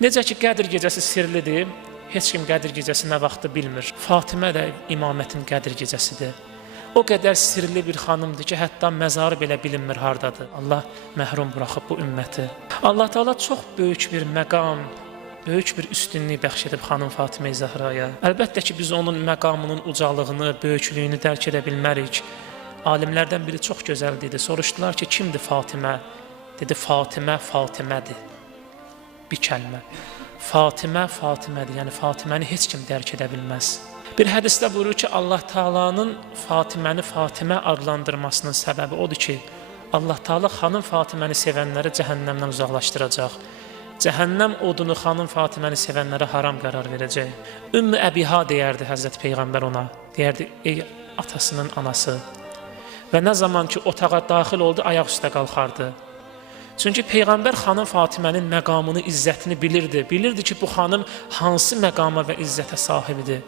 Necə ki, Qədr gecəsi sirlidir, heç kim Qədr gecəsi nə vaxtı bilmir. Fatimə də imamətin Qədr gecəsidir. O qədər sirli bir xanımdır ki, hətta məzarı belə bilinmir hardadır. Allah məhrum buraxıb bu ümməti. Allah Teala çox böyük bir məqam, böyük bir üstünlük bəxş edib xanım Fatimə Zəhraya. Əlbəttə ki, biz onun məqamının ucalığını, böyüklüyünü dərk edə bilmərik. Alimlərdən biri çox gözəl dedi. Soruşdular ki, kimdir Fatimə? Dedi, Fatimə, Fatimədir. Bir kəlmə. Fatimə, Fatimədir. Yəni, Fatiməni heç kim dərk edə bilməz. Bir hədisdə buyurur ki, Allah Taala'nın Fatiməni Fatimə adlandırmasının səbəbi odur ki, Allah Taala xanım Fatiməni sevənləri cəhənnəmdən uzaqlaşdıracaq. Cəhənnəm odunu xanım Fatiməni sevənlərə haram qərar verəcək. Ümmü Əbiha deyərdi Həzrət Peyğəmbər ona. Deyərdi, ey atasının anası. Və nə zaman ki, otağa daxil oldu, ayaq üstə qalxardı. Çünki Peyğəmbər xanım Fatimənin məqamını, izzətini bilirdi. Bilirdi ki, bu xanım hansı məqama və izzətə sahibidir.